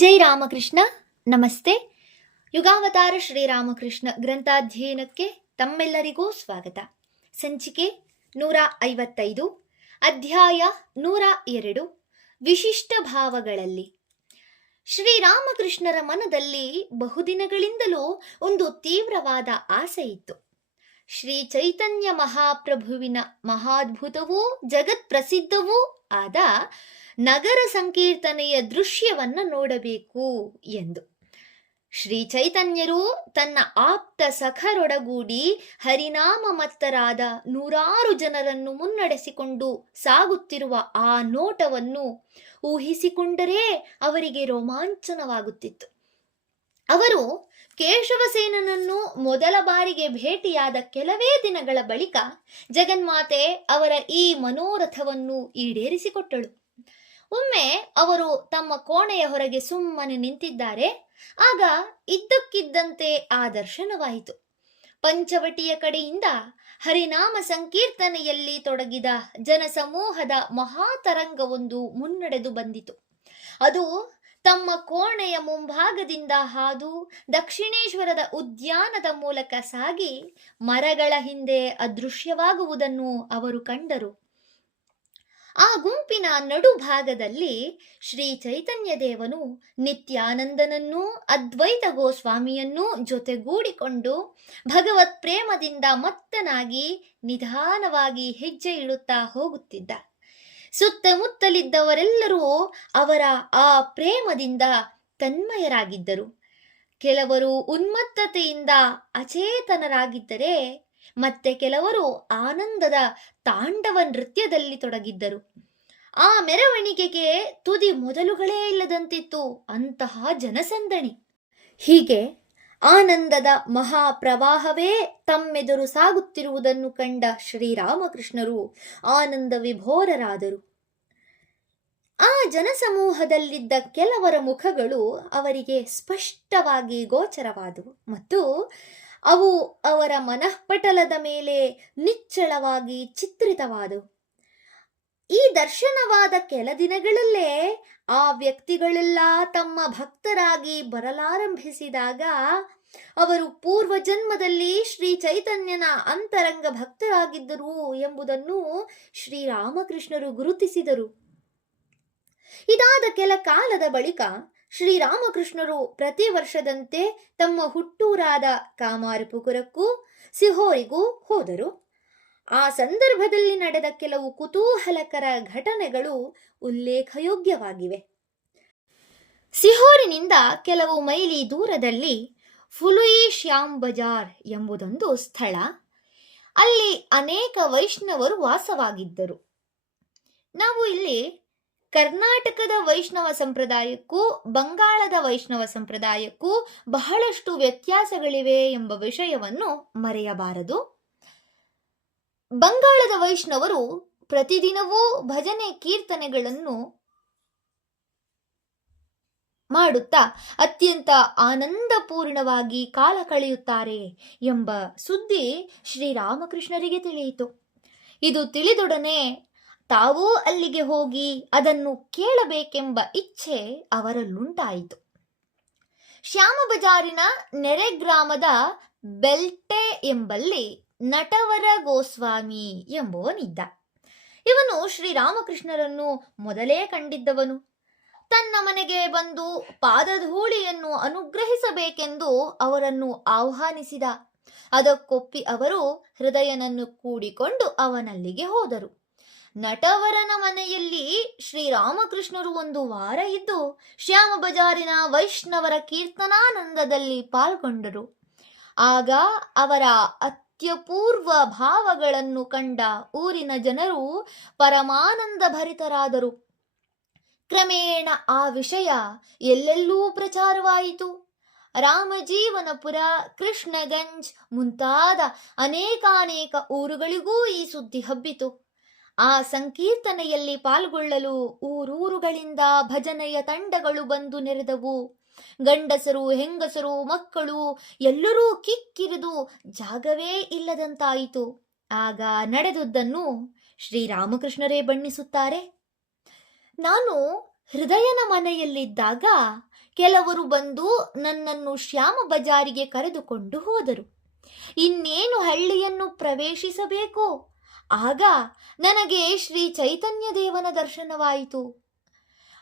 ಜೈ ರಾಮಕೃಷ್ಣ. ನಮಸ್ತೆ. ಯುಗಾವತಾರ ಶ್ರೀರಾಮಕೃಷ್ಣ ಗ್ರಂಥಾಧ್ಯಯನಕ್ಕೆ ತಮ್ಮೆಲ್ಲರಿಗೂ ಸ್ವಾಗತ. ಸಂಚಿಕೆ 155, ಅಧ್ಯಾಯ 102, ವಿಶಿಷ್ಟ ಭಾವಗಳಲ್ಲಿ. ಶ್ರೀರಾಮಕೃಷ್ಣರ ಮನದಲ್ಲಿ ಬಹುದಿನಗಳಿಂದಲೂ ಒಂದು ತೀವ್ರವಾದ ಆಸೆ ಇತ್ತು. ಶ್ರೀ ಚೈತನ್ಯ ಮಹಾಪ್ರಭುವಿನ ಮಹಾದ್ಭುತವೂ ಜಗತ್ಪ್ರಸಿದ್ಧವೂ ಆದ ನಗರ ಸಂಕೀರ್ತನೆಯ ದೃಶ್ಯವನ್ನು ನೋಡಬೇಕು ಎಂದು. ಶ್ರೀ ಚೈತನ್ಯರು ತನ್ನ ಆಪ್ತ ಸಖರೊಡಗೂಡಿ ಹರಿನಾಮ ಮತ್ತರಾದ 100 ಜನರನ್ನು ಮುನ್ನಡೆಸಿಕೊಂಡು ಸಾಗುತ್ತಿರುವ ಆ ನೋಟವನ್ನು ಊಹಿಸಿಕೊಂಡರೆ ಅವರಿಗೆ ರೋಮಾಂಚನವಾಗುತ್ತಿತ್ತು. ಅವರು ಕೇಶವಸೇನನನ್ನು ಮೊದಲ ಬಾರಿಗೆ ಭೇಟಿಯಾದ ಕೆಲವೇ ದಿನಗಳ ಬಳಿಕ ಜಗನ್ಮಾತೆ ಅವರ ಈ ಮನೋರಥವನ್ನು ಈಡೇರಿಸಿಕೊಟ್ಟಳು. ಒಮ್ಮೆ ಅವರು ತಮ್ಮ ಕೋಣೆಯ ಹೊರಗೆ ಸುಮ್ಮನೆ ನಿಂತಿದ್ದಾರೆ. ಆಗ ಇದ್ದಕ್ಕಿದ್ದಂತೆ ಆ ದರ್ಶನವಾಯಿತು. ಪಂಚವಟಿಯ ಕಡೆಯಿಂದ ಹರಿನಾಮ ಸಂಕೀರ್ತನೆಯಲ್ಲಿ ತೊಡಗಿದ ಜನಸಮೂಹದ ಮಹಾತರಂಗವೊಂದು ಮುನ್ನಡೆದು ಬಂದಿತು. ಅದು ತಮ್ಮ ಕೋಣೆಯ ಮುಂಭಾಗದಿಂದ ಹಾದು ದಕ್ಷಿಣೇಶ್ವರದ ಉದ್ಯಾನದ ಮೂಲಕ ಸಾಗಿ ಮರಗಳ ಹಿಂದೆ ಅದೃಶ್ಯವಾಗುವುದನ್ನು ಅವರು ಕಂಡರು. ಆ ಗುಂಪಿನ ನಡುಭಾಗದಲ್ಲಿ ಶ್ರೀ ಚೈತನ್ಯ ದೇವನು ನಿತ್ಯಾನಂದನನ್ನೂ ಅದ್ವೈತ ಗೋಸ್ವಾಮಿಯನ್ನೂ ಜೊತೆಗೂಡಿಕೊಂಡು ಭಗವತ್ ಪ್ರೇಮದಿಂದ ಮತ್ತನಾಗಿ ನಿಧಾನವಾಗಿ ಹೆಜ್ಜೆ ಇಡುತ್ತಾ ಹೋಗುತ್ತಿದ್ದ. ಸುತ್ತಮುತ್ತಲಿದ್ದವರೆಲ್ಲರೂ ಅವರ ಆ ಪ್ರೇಮದಿಂದ ತನ್ಮಯರಾಗಿದ್ದರು. ಕೆಲವರು ಉನ್ಮತ್ತತೆಯಿಂದ ಅಚೇತನರಾಗಿದ್ದರೆ ಮತ್ತೆ ಕೆಲವರು ಆನಂದದ ತಾಂಡವ ನೃತ್ಯದಲ್ಲಿ ತೊಡಗಿದ್ದರು. ಆ ಮೆರವಣಿಗೆಗೆ ತುದಿ ಮೊದಲುಗಳೇ ಇಲ್ಲದಂತಿತ್ತು. ಅಂತಹ ಜನಸಂದಣಿ. ಹೀಗೆ ಆನಂದದ ಮಹಾಪ್ರವಾಹವೇ ತಮ್ಮೆದುರು ಸಾಗುತ್ತಿರುವುದನ್ನು ಕಂಡ ಶ್ರೀರಾಮಕೃಷ್ಣರು ಆನಂದ ವಿಭೋರರಾದರು. ಆ ಜನಸಮೂಹದಲ್ಲಿದ್ದ ಕೆಲವರ ಮುಖಗಳು ಅವರಿಗೆ ಸ್ಪಷ್ಟವಾಗಿ ಗೋಚರವಾದವು ಮತ್ತು ಅವು ಅವರ ಮನಃಪಟಲದ ಮೇಲೆ ನಿಚ್ಚಳವಾಗಿ ಚಿತ್ರಿತವಾದವು. ಈ ದರ್ಶನವಾದ ಕೆಲ ದಿನಗಳಲ್ಲೇ ಆ ವ್ಯಕ್ತಿಗಳೆಲ್ಲ ತಮ್ಮ ಭಕ್ತರಾಗಿ ಬರಲಾರಂಭಿಸಿದಾಗ ಅವರು ಪೂರ್ವ ಜನ್ಮದಲ್ಲಿ ಶ್ರೀ ಚೈತನ್ಯನ ಅಂತರಂಗ ಭಕ್ತರಾಗಿದ್ದರು ಎಂಬುದನ್ನು ಶ್ರೀರಾಮಕೃಷ್ಣರು ಗುರುತಿಸಿದರು. ಇದಾದ ಕೆಲ ಕಾಲದ ಬಳಿಕ ಶ್ರೀರಾಮಕೃಷ್ಣರು ಪ್ರತಿ ವರ್ಷದಂತೆ ತಮ್ಮ ಹುಟ್ಟೂರಾದ ಕಾಮಾರಪುಕುರಕ್ಕೂ ಸಿಹೋರಿಗೂ ಹೋದರು. ಆ ಸಂದರ್ಭದಲ್ಲಿ ನಡೆದ ಕೆಲವು ಕುತೂಹಲಕರ ಘಟನೆಗಳು ಉಲ್ಲೇಖಯೋಗ್ಯವಾಗಿವೆ. ಸಿಹೋರಿನಿಂದ ಕೆಲವು ಮೈಲಿ ದೂರದಲ್ಲಿ ಫುಲುಯಿ ಶ್ಯಾಮ್ ಬಜಾರ್ ಎಂಬುದೊಂದು ಸ್ಥಳ. ಅಲ್ಲಿ ಅನೇಕ ವೈಷ್ಣವರು ವಾಸವಾಗಿದ್ದರು. ನಾವು ಇಲ್ಲಿ ಕರ್ನಾಟಕದ ವೈಷ್ಣವ ಸಂಪ್ರದಾಯಕ್ಕೂ ಬಂಗಾಳದ ವೈಷ್ಣವ ಸಂಪ್ರದಾಯಕ್ಕೂ ಬಹಳಷ್ಟು ವ್ಯತ್ಯಾಸಗಳಿವೆ ಎಂಬ ವಿಷಯವನ್ನು ಮರೆಯಬಾರದು. ಬಂಗಾಳದ ವೈಷ್ಣವರು ಪ್ರತಿದಿನವೂ ಭಜನೆ ಕೀರ್ತನೆಗಳನ್ನು ಮಾಡುತ್ತಾ ಅತ್ಯಂತ ಆನಂದಪೂರ್ಣವಾಗಿ ಕಾಲ ಕಳೆಯುತ್ತಾರೆ ಎಂಬ ಸುದ್ದಿ ಶ್ರೀರಾಮಕೃಷ್ಣರಿಗೆ ತಿಳಿಯಿತು. ಇದು ತಿಳಿದೊಡನೆ ತಾವೂ ಅಲ್ಲಿಗೆ ಹೋಗಿ ಅದನ್ನು ಕೇಳಬೇಕೆಂಬ ಇಚ್ಛೆ ಅವರಲ್ಲುಂಟಾಯಿತು. ಶ್ಯಾಮ ಬಜಾರಿನ ನೆರೆ ಗ್ರಾಮದ ಬೆಲ್ಟೆ ಎಂಬಲ್ಲಿ ನಟವರ ಗೋಸ್ವಾಮಿ ಎಂಬುವನಿದ್ದ. ಇವನು ಶ್ರೀರಾಮಕೃಷ್ಣರನ್ನು ಮೊದಲೇ ಕಂಡಿದ್ದವನು. ತನ್ನ ಮನೆಗೆ ಬಂದು ಪಾದಧೂಳಿಯನ್ನು ಅನುಗ್ರಹಿಸಬೇಕೆಂದು ಅವರನ್ನು ಆಹ್ವಾನಿಸಿದ. ಅದಕ್ಕೊಪ್ಪಿ ಅವರು ಹೃದಯನನ್ನು ಕೂಡಿಕೊಂಡು ಅವನಲ್ಲಿಗೆ ಹೋದರು. ನಟವರನ ಮನೆಯಲ್ಲಿ ಶ್ರೀರಾಮಕೃಷ್ಣರು ಒಂದು ವಾರ ಇದ್ದು ಶ್ಯಾಮ ಬಜಾರಿನ ವೈಷ್ಣವರ ಕೀರ್ತನಾನಂದದಲ್ಲಿ ಪಾಲ್ಗೊಂಡರು. ಆಗ ಅವರ ಅತ್ಯಪೂರ್ವ ಭಾವಗಳನ್ನು ಕಂಡ ಊರಿನ ಜನರು ಪರಮಾನಂದ ಭರಿತರಾದರು. ಕ್ರಮೇಣ ಆ ವಿಷಯ ಎಲ್ಲೆಲ್ಲೂ ಪ್ರಚಾರವಾಯಿತು. ರಾಮಜೀವನಪುರ, ಕೃಷ್ಣಗಂಜ್ ಮುಂತಾದ ಅನೇಕಾನೇಕ ಊರುಗಳಿಗೂ ಈ ಸುದ್ದಿ ಹಬ್ಬಿತು. ಆ ಸಂಕೀರ್ತನೆಯಲ್ಲಿ ಪಾಲ್ಗೊಳ್ಳಲು ಊರೂರುಗಳಿಂದ ಭಜನೆಯ ತಂಡಗಳು ಬಂದು ನೆರೆದವು. ಗಂಡಸರು, ಹೆಂಗಸರು, ಮಕ್ಕಳು ಎಲ್ಲರೂ ಕಿಕ್ಕಿರಿದು ಜಾಗವೇ ಇಲ್ಲದಂತಾಯಿತು. ಆಗ ನಡೆದುದನ್ನು ಶ್ರೀರಾಮಕೃಷ್ಣರೇ ಬಣ್ಣಿಸುತ್ತಾರೆ. ನಾನು ಹೃದಯನ ಮನೆಯಲ್ಲಿದ್ದಾಗ ಕೆಲವರು ಬಂದು ನನ್ನನ್ನು ಶ್ಯಾಮ ಬಜಾರಿಗೆ ಕರೆದುಕೊಂಡು ಹೋದರು. ಇನ್ನೇನು ಹಳ್ಳಿಯನ್ನು ಪ್ರವೇಶಿಸಬೇಕು, ಆಗ ನನಗೆ ಶ್ರೀ ಚೈತನ್ಯ ದೇವನ ದರ್ಶನವಾಯಿತು.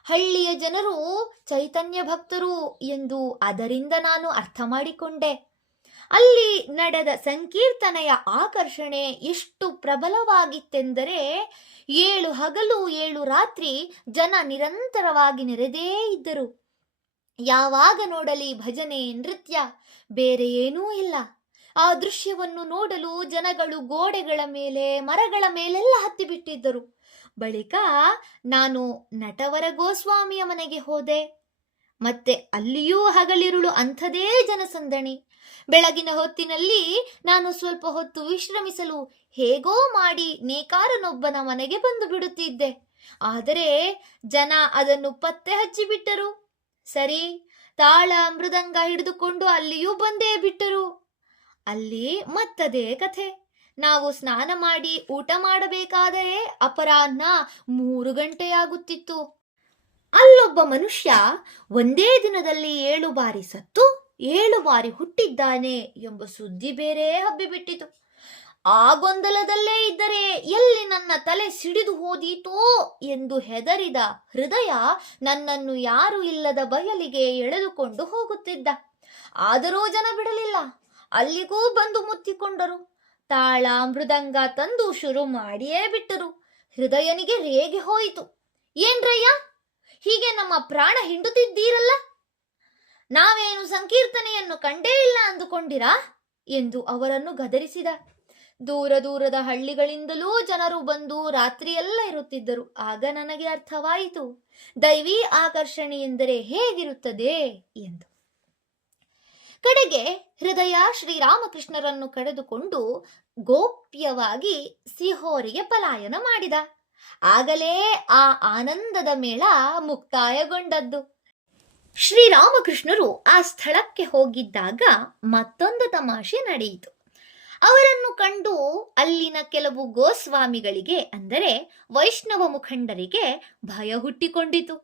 ಹಳ್ಳಿಯ ಜನರು ಚೈತನ್ಯ ಭಕ್ತರು ಎಂದು ಅದರಿಂದ ನಾನು ಅರ್ಥ ಮಾಡಿಕೊಂಡೆ. ಅಲ್ಲಿ ನಡೆದ ಸಂಕೀರ್ತನೆಯ ಆಕರ್ಷಣೆ ಎಷ್ಟು ಪ್ರಬಲವಾಗಿತ್ತೆಂದರೆ 7 ಹಗಲು 7 ರಾತ್ರಿ ಜನ ನಿರಂತರವಾಗಿ ನೆರೆದೇ ಇದ್ದರು. ಯಾವಾಗ ನೋಡಲಿ ಭಜನೆ, ನೃತ್ಯ, ಬೇರೆ ಏನೂ ಇಲ್ಲ. ಆ ದೃಶ್ಯವನ್ನು ನೋಡಲು ಜನಗಳು ಗೋಡೆಗಳ ಮೇಲೆ, ಮರಗಳ ಮೇಲೆಲ್ಲ ಹತ್ತಿಬಿಟ್ಟಿದ್ದರು. ಬಳಿಕ ನಾನು ನಟವರ ಗೋಸ್ವಾಮಿಯ ಮನೆಗೆ ಹೋದೆ. ಮತ್ತೆ ಅಲ್ಲಿಯೂ ಹಗಲಿರುಳು ಅಂಥದೇ ಜನಸಂದಣಿ. ಬೆಳಗಿನ ಹೊತ್ತಿನಲ್ಲಿ ನಾನು ಸ್ವಲ್ಪ ಹೊತ್ತು ವಿಶ್ರಮಿಸಲು ಹೇಗೋ ಮಾಡಿ ನೇಕಾರನೊಬ್ಬನ ಮನೆಗೆ ಬಂದು ಬಿಡುತ್ತಿದ್ದೆ. ಆದರೆ ಜನ ಅದನ್ನು ಪತ್ತೆ ಹಚ್ಚಿಬಿಟ್ಟರು. ಸರಿ, ತಾಳ ಮೃದಂಗ ಹಿಡಿದುಕೊಂಡು ಅಲ್ಲಿಯೂ ಬಂದೇ ಬಿಟ್ಟರು. ಅಲ್ಲಿ ಮತ್ತದೇ ಕಥೆ. ನಾವು ಸ್ನಾನ ಮಾಡಿ ಊಟ ಮಾಡಬೇಕಾದರೆ ಅಪರಾಹ್ನ 3 ಗಂಟೆಯಾಗುತ್ತಿತ್ತು. ಅಲ್ಲೊಬ್ಬ ಮನುಷ್ಯ ಒಂದೇ ದಿನದಲ್ಲಿ 7 ಬಾರಿ ಸತ್ತು 7 ಬಾರಿ ಹುಟ್ಟಿದ್ದಾನೆ ಎಂಬ ಸುದ್ದಿ ಬೇರೆ ಹಬ್ಬಿಬಿಟ್ಟಿತು. ಆ ಗೊಂದಲದಲ್ಲೇ ಇದ್ದರೆ ಎಲ್ಲಿ ನನ್ನ ತಲೆ ಸಿಡಿದು ಹೋದೀತೋ ಎಂದು ಹೆದರಿದ ಹೃದಯ ನನ್ನನ್ನು ಯಾರು ಇಲ್ಲದ ಬಯಲಿಗೆ ಎಳೆದುಕೊಂಡು ಹೋಗುತ್ತಿದ್ದ. ಆದರೂ ಜನ ಬಿಡಲಿಲ್ಲ. ಅಲ್ಲಿಗೂ ಬಂದು ಮುತ್ತಿಕೊಂಡರು. ತಾಳ ಮೃದಂಗ ತಂದು ಶುರು ಮಾಡಿಯೇ ಬಿಟ್ಟರು. ಹೃದಯನಿಗೆ ರೇಗೆ ಹೋಯಿತು. ಏನ್ರಯ್ಯ, ಹೀಗೆ ನಮ್ಮ ಪ್ರಾಣ ಹಿಂಡುತ್ತಿದ್ದೀರಲ್ಲ, ನಾವೇನು ಸಂಕೀರ್ತನೆಯನ್ನು ಕಂಡೇ ಇಲ್ಲ ಅಂದುಕೊಂಡಿರಾ ಎಂದು ಅವರನ್ನು ಗದರಿಸಿದ. ದೂರ ದೂರದ ಹಳ್ಳಿಗಳಿಂದಲೂ ಜನರು ಬಂದು ರಾತ್ರಿಯೆಲ್ಲ ಇರುತ್ತಿದ್ದರು. ಆಗ ನನಗೆ ಅರ್ಥವಾಯಿತು ದೈವಿ ಆಕರ್ಷಣೆ ಎಂದರೆ ಹೇಗಿರುತ್ತದೆ ಎಂದು. ಕಡೆಗೆ ಹೃದಯ ಶ್ರೀರಾಮಕೃಷ್ಣರನ್ನು ಕರೆದುಕೊಂಡು ಗೋಪ್ಯವಾಗಿ ಸಿಹೋರಿಗೆ ಪಲಾಯನ ಮಾಡಿದ. ಆಗಲೇ ಆ ಆನಂದದ ಮೇಳ ಮುಕ್ತಾಯಗೊಂಡದ್ದು. ಶ್ರೀರಾಮಕೃಷ್ಣರು ಆ ಸ್ಥಳಕ್ಕೆ ಹೋಗಿದ್ದಾಗ ಮತ್ತೊಂದು ತಮಾಷೆ ನಡೆಯಿತು. ಅವರನ್ನು ಕಂಡು ಅಲ್ಲಿನ ಕೆಲವು ಗೋಸ್ವಾಮಿಗಳಿಗೆ, ಅಂದರೆ ವೈಷ್ಣವ ಮುಖಂಡರಿಗೆ ಭಯ ಹುಟ್ಟಿಕೊಂಡಿತು.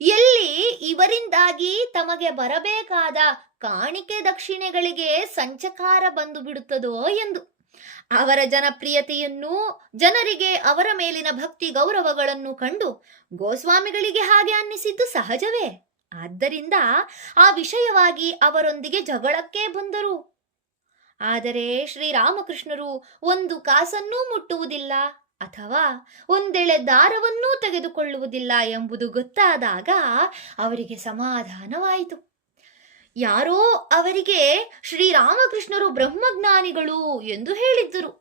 ಎಲ್ಲಿ ಇವರಿಂದಾಗಿ ತಮಗೆ ಬರಬೇಕಾದ ಕಾಣಿಕೆ ದಕ್ಷಿಣೆಗಳಿಗೆ ಸಂಚಕಾರ ಬಂದು ಬಿಡುತ್ತದೋ ಎಂದು. ಅವರ ಜನಪ್ರಿಯತೆಯನ್ನು, ಜನರಿಗೆ ಅವರ ಮೇಲಿನ ಭಕ್ತಿ ಗೌರವಗಳನ್ನು ಕಂಡು ಗೋಸ್ವಾಮಿಗಳಿಗೆ ಹಾಗೆ ಅನ್ನಿಸಿದ್ದು ಸಹಜವೇ. ಆದ್ದರಿಂದ ಆ ವಿಷಯವಾಗಿ ಅವರೊಂದಿಗೆ ಜಗಳಕ್ಕೆ ಬಂದರು. ಆದರೆ ಶ್ರೀರಾಮಕೃಷ್ಣರು ಒಂದು ಕಾಸನ್ನೂ ಮುಟ್ಟುವುದಿಲ್ಲ ಅಥವಾ ಒಂದೆಳೆ ದಾರವನ್ನೂ ತೆಗೆದುಕೊಳ್ಳುವುದಿಲ್ಲ ಎಂಬುದು ಗೊತ್ತಾದಾಗ ಅವರಿಗೆ ಸಮಾಧಾನವಾಯಿತು. ಯಾರೋ ಅವರಿಗೆ ಶ್ರೀರಾಮಕೃಷ್ಣರು ಬ್ರಹ್ಮಜ್ಞಾನಿಗಳು ಎಂದು ಹೇಳಿದ್ದರು.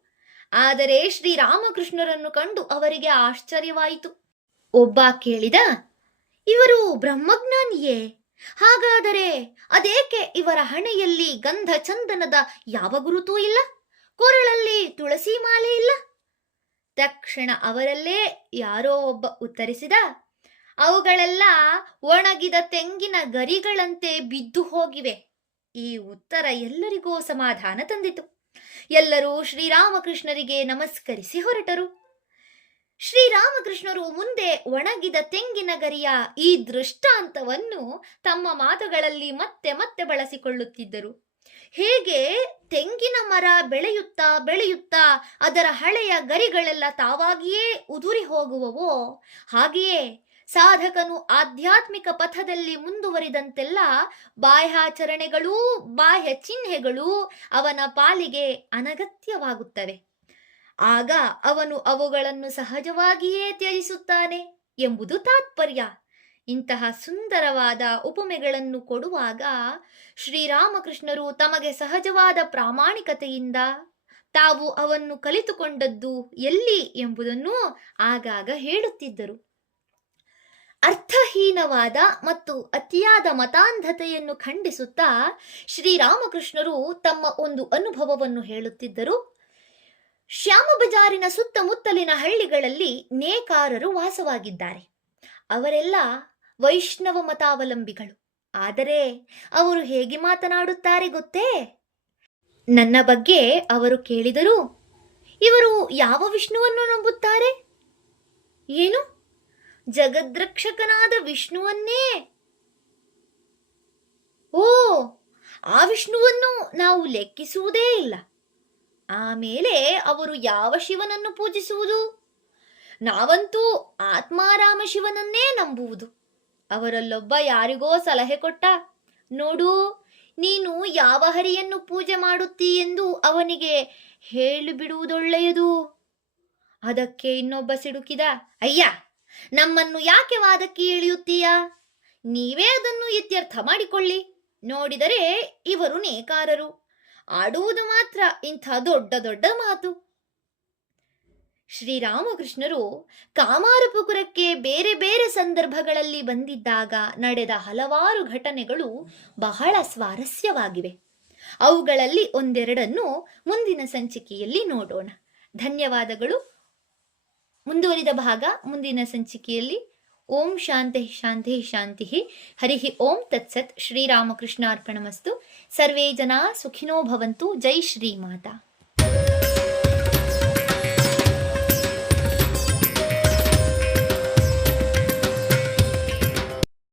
ಆದರೆ ಶ್ರೀರಾಮಕೃಷ್ಣರನ್ನು ಕಂಡು ಅವರಿಗೆ ಆಶ್ಚರ್ಯವಾಯಿತು. ಒಬ್ಬ ಕೇಳಿದ, ಇವರು ಬ್ರಹ್ಮಜ್ಞಾನಿಯೇ? ಹಾಗಾದರೆ ಅದೇಕೆ ಇವರ ಹಣೆಯಲ್ಲಿ ಗಂಧ ಚಂದನದ ಯಾವ ಗುರುತೂ ಇಲ್ಲ, ಕೊರಳಲ್ಲಿ ತುಳಸಿ ಮಾಲೆ ಇಲ್ಲ? ತಕ್ಷಣ ಅವರಲ್ಲೇ ಯಾರೋ ಒಬ್ಬ ಉತ್ತರಿಸಿದ, ಅವುಗಳೆಲ್ಲ ಒಣಗಿದ ತೆಂಗಿನ ಗರಿಗಳಂತೆ ಬಿದ್ದು ಹೋಗಿವೆ. ಈ ಉತ್ತರ ಎಲ್ಲರಿಗೂ ಸಮಾಧಾನ ತಂದಿತು. ಎಲ್ಲರೂ ಶ್ರೀರಾಮಕೃಷ್ಣರಿಗೆ ನಮಸ್ಕರಿಸಿ ಹೊರಟರು. ಶ್ರೀರಾಮಕೃಷ್ಣರು ಮುಂದೆ ಒಣಗಿದ ತೆಂಗಿನ ಗರಿಯ ಈ ದೃಷ್ಟಾಂತವನ್ನು ತಮ್ಮ ಮಾತುಗಳಲ್ಲಿ ಮತ್ತೆ ಮತ್ತೆ ಬಳಸಿಕೊಳ್ಳುತ್ತಿದ್ದರು. ಹೇಗೆ ತೆಂಗಿನ ಮರ ಬೆಳೆಯುತ್ತಾ ಬೆಳೆಯುತ್ತಾ ಅದರ ಹಳೆಯ ಗರಿಗಳೆಲ್ಲ ತಾವಾಗಿಯೇ ಉದುರಿ ಹೋಗುವವೋ, ಹಾಗೆಯೇ ಸಾಧಕನು ಆಧ್ಯಾತ್ಮಿಕ ಪಥದಲ್ಲಿ ಮುಂದುವರಿದಂತೆಲ್ಲ ಬಾಹ್ಯಾಚರಣೆಗಳೂ ಬಾಹ್ಯ ಚಿಹ್ನೆಗಳೂ ಅವನ ಪಾಲಿಗೆ ಅನಗತ್ಯವಾಗುತ್ತವೆ. ಆಗ ಅವನು ಅವುಗಳನ್ನು ಸಹಜವಾಗಿಯೇ ತ್ಯಜಿಸುತ್ತಾನೆ ಎಂಬುದು ತಾತ್ಪರ್ಯ. ಇಂತಹ ಸುಂದರವಾದ ಉಪಮೆಗಳನ್ನು ಕೊಡುವಾಗ ಶ್ರೀರಾಮಕೃಷ್ಣರು ತಮಗೆ ಸಹಜವಾದ ಪ್ರಾಮಾಣಿಕತೆಯಿಂದ ತಾವು ಅವನ್ನು ಕಲಿತುಕೊಂಡದ್ದು ಎಲ್ಲಿ ಎಂಬುದನ್ನು ಆಗಾಗ ಹೇಳುತ್ತಿದ್ದರು. ಅರ್ಥಹೀನವಾದ ಮತ್ತು ಅತಿಯಾದ ಮತಾಂಧತೆಯನ್ನು ಖಂಡಿಸುತ್ತಾ ಶ್ರೀರಾಮಕೃಷ್ಣರು ತಮ್ಮ ಒಂದು ಅನುಭವವನ್ನು ಹೇಳುತ್ತಿದ್ದರು. ಶ್ಯಾಮ ಬಜಾರಿನ ಸುತ್ತಮುತ್ತಲಿನ ಹಳ್ಳಿಗಳಲ್ಲಿ ನೇಕಾರರು ವಾಸವಾಗಿದ್ದಾರೆ. ಅವರೆಲ್ಲ ವೈಷ್ಣವ ಮತಾವಲಂಬಿಗಳು. ಆದರೆ ಅವರು ಹೇಗೆ ಮಾತನಾಡುತ್ತಾರೆ ಗೊತ್ತೇ? ನನ್ನ ಬಗ್ಗೆ ಅವರು ಕೇಳಿದರು, ಇವರು ಯಾವ ವಿಷ್ಣುವನ್ನು ನಂಬುತ್ತಾರೆ? ಏನು, ಜಗದ್ರಕ್ಷಕನಾದ ವಿಷ್ಣುವನ್ನೇ? ಓ, ಆ ವಿಷ್ಣುವನ್ನು ನಾವು ಲೆಕ್ಕಿಸುವುದೇ ಇಲ್ಲ. ಆಮೇಲೆ ಅವರು ಯಾವ ಶಿವನನ್ನು ಪೂಜಿಸುವುದು? ನಾವಂತೂ ಆತ್ಮಾರಾಮ ಶಿವನನ್ನೇ ನಂಬುವುದು. ಅವರಲ್ಲೊಬ್ಬ ಯಾರಿಗೋ ಸಲಹೆ ಕೊಟ್ಟ, ನೋಡು, ನೀನು ಯಾವ ಹರಿಯನ್ನು ಪೂಜೆ ಮಾಡುತ್ತೀ ಎಂದು ಅವನಿಗೆ ಹೇಳಿಬಿಡುವುದೊಳ್ಳೆಯದು. ಅದಕ್ಕೆ ಇನ್ನೊಬ್ಬ ಸಿಡುಕಿದ, ಅಯ್ಯ, ನಮ್ಮನ್ನು ಯಾಕೆ ವಾದಕ್ಕೆ ಎಳೆಯುತ್ತೀಯಾ? ನೀವೇ ಅದನ್ನು ಇತ್ಯರ್ಥ ಮಾಡಿಕೊಳ್ಳಿ. ನೋಡಿದರೆ ಇವರು ನೇಕಾರರು, ಆಡುವುದು ಮಾತ್ರ ಇಂಥ ದೊಡ್ಡ ದೊಡ್ಡ ಮಾತು. ಶ್ರೀರಾಮಕೃಷ್ಣರು ಕಾಮಾರಪುರಕ್ಕೆ ಬೇರೆ ಬೇರೆ ಸಂದರ್ಭಗಳಲ್ಲಿ ಬಂದಿದ್ದಾಗ ನಡೆದ ಹಲವಾರು ಘಟನೆಗಳು ಬಹಳ ಸ್ವಾರಸ್ಯವಾಗಿವೆ. ಅವುಗಳಲ್ಲಿ ಒಂದೆರಡನ್ನು ಮುಂದಿನ ಸಂಚಿಕೆಯಲ್ಲಿ ನೋಡೋಣ. ಧನ್ಯವಾದಗಳು. ಮುಂದುವರಿದ ಭಾಗ ಮುಂದಿನ ಸಂಚಿಕೆಯಲ್ಲಿ. ಓಂ ಶಾಂತಿ ಶಾಂತಿ ಶಾಂತಿ. ಹರಿ ಓಂ ತತ್ಸತ್. ಶ್ರೀರಾಮಕೃಷ್ಣಾರ್ಪಣಮಸ್ತು. ಸರ್ವೇ ಜನಾ ಸುಖಿನೋ ಭವಂತು. ಜೈ ಶ್ರೀಮಾತಾ.